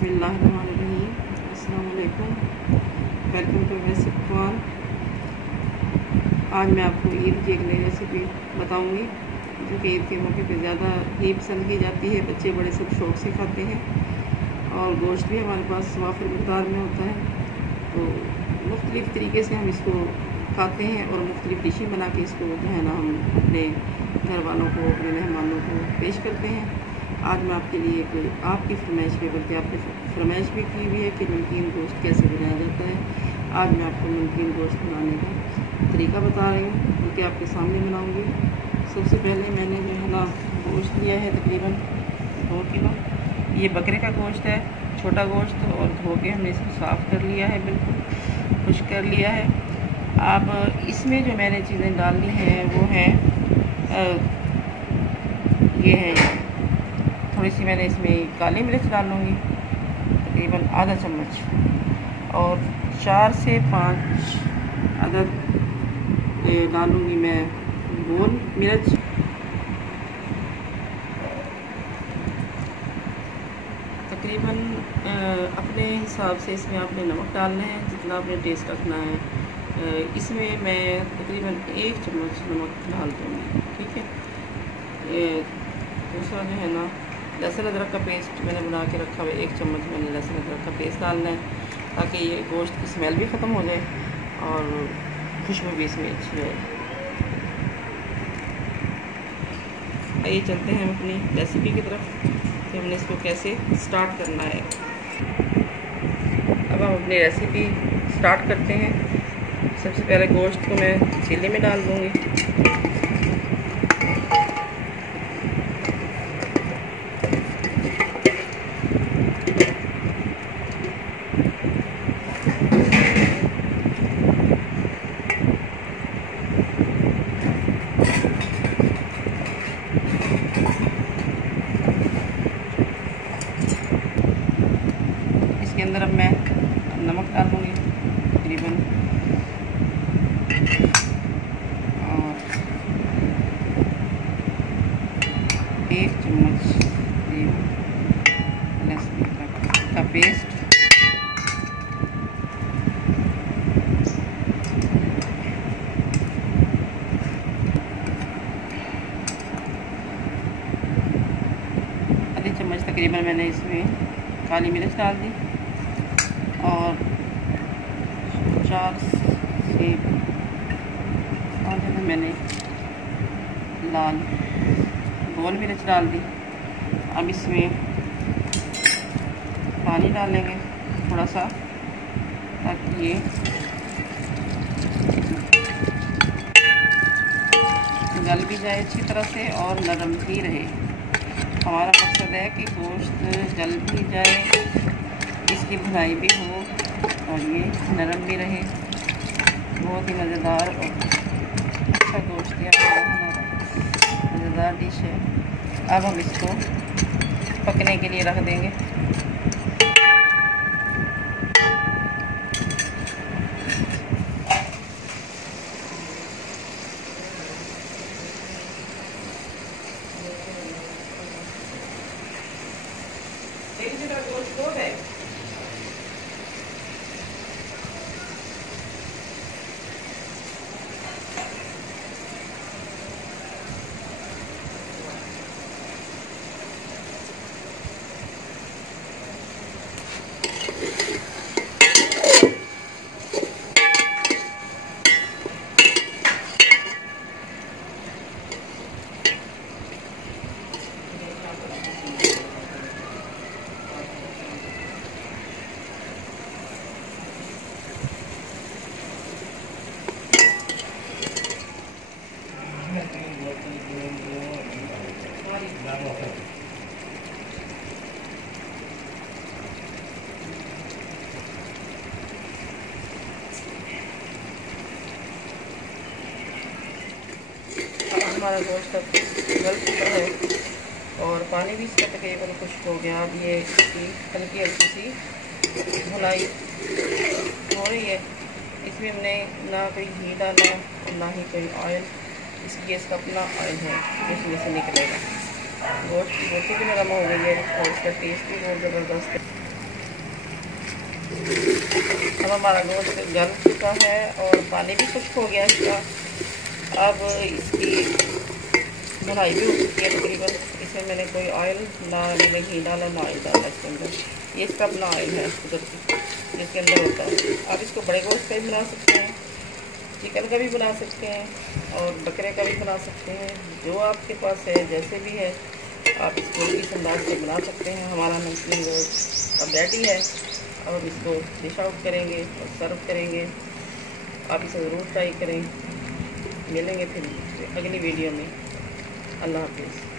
बिस्मिल्लाहिर्रहमानिर्रहीम। अस्सलाम वालेकुम। Welcome to recipe one. आज मैं आपको ईद की एक नई रेसिपी बताऊंगी जो कि ईद के मौके पे ज़्यादा ही पसंद की जाती है। बच्चे बड़े सब शौक़ से खाते हैं और गोश्त भी हमारे पास वाफिर मकदार में होता है, तो मुख्तलिफ़ तरीके से हम इसको खाते हैं और मुख्तलिफ़ डिशें बना के इसको जो है ना हम अपने घर वालों को, अपने मेहमानों को पेश करते हैं। आज मैं आपके लिए एक आपकी फरमाइश पे, बल्कि आपने फरमाइश भी की हुई है कि नमकीन गोश्त कैसे बनाया जाता है। आज मैं आपको नमकीन गोश्त बनाने का तरीका बता रही हूँ, क्योंकि आपके सामने बनाऊँगी। सबसे पहले मैंने जो है ना गोश्त लिया है तकरीबन 2 किलो। ये बकरे का गोश्त है, छोटा गोश्त, और धो के हमने इसको साफ़ कर लिया है, बिल्कुल खुश्क कर लिया है। अब इसमें जो मैंने चीज़ें डालनी हैं वो है ये है, थोड़ी सी मैंने इसमें काली मिर्च डालूँगी, तकरीबन आधा चम्मच, और 4 से 5 अदद डालूँगी मैं गोल मिर्च। तकरीबन अपने हिसाब से इसमें आपने नमक डालना है, जितना आपने टेस्ट रखना है। इसमें मैं तकरीबन 1 चम्मच नमक डाल दूँगी, ठीक है। ये दूसरा जो है ना लहसुन अदरक का पेस्ट मैंने बना के रखा हुआ है, 1 चम्मच मैंने लहसुन अदरक का पेस्ट डालना है, ताकि ये गोश्त की स्मेल भी ख़त्म हो जाए और खुशबू भी इसमें अच्छी रहे। आइए चलते हैं हम अपनी रेसिपी की तरफ कि हमने इसको कैसे स्टार्ट करना है। अब हम अपनी रेसिपी स्टार्ट करते हैं। सबसे पहले गोश्त को मैं पतीले में डाल दूँगी। इसके अंदर अब मैं नमक डाल दूँगी तकरीबन, और 1 चम्मच लहसुन का पेस्ट, आधी चम्मच तकरीबन मैंने इसमें काली मिर्च डाल दी, और 4 से 5 में मैंने लाल गोल मिर्च डाल दी। अब इसमें पानी डालेंगे थोड़ा सा, ताकि ये गल भी जाए अच्छी तरह से और नरम भी रहे। हमारा मकसद है कि गोश्त जल भी जाए, इसकी भुनाई भी हो और ये नरम भी रहे। बहुत ही मज़ेदार और अच्छा गोश्त या हमारा मज़ेदार डिश है। अब हम इसको पकने के लिए रख देंगे। गोश्त हो गए। हमारा गोश्त अब गल चुका है और पानी भी इसका तकरीबन खुश्क हो गया। अब ये इसकी हल्की हल्की सी भुनाई हो रही है। इसमें हमने ना कोई घी डाला और ना ही कोई ऑयल, इसलिए इसका अपना ऑयल है इसमें से निकलेगा। गोश्त की रोटी भी नरम हो गई है और इसका टेस्ट भी बहुत ज़बरदस्त है। अब हमारा गोश्त गल चुका है और पानी भी खुश्क हो गया इसका। अब इसकी भुनाई भी हो चुकी है तकरीबन। इसमें मैंने कोई ऑयल ना मैंने घी डाला ना ऑयल डाला इसके अंदर। ये इसका अपना ऑयल है कुदरती जिसके अंदर होता है। आप इसको बड़े गोश्त का भी बना सकते हैं, चिकन का भी बना सकते हैं और बकरे का भी बना सकते हैं। जो आपके पास है जैसे भी है आप इसको इस अंदाज से बना सकते हैं। हमारा नमकीन गोश्त अब रेडी है और इसको डिश आउट करेंगे और सर्व करेंगे। आप इसे ज़रूर ट्राई करें। मिलेंगे फिर अगली वीडियो में। अल्लाह हाफिज़।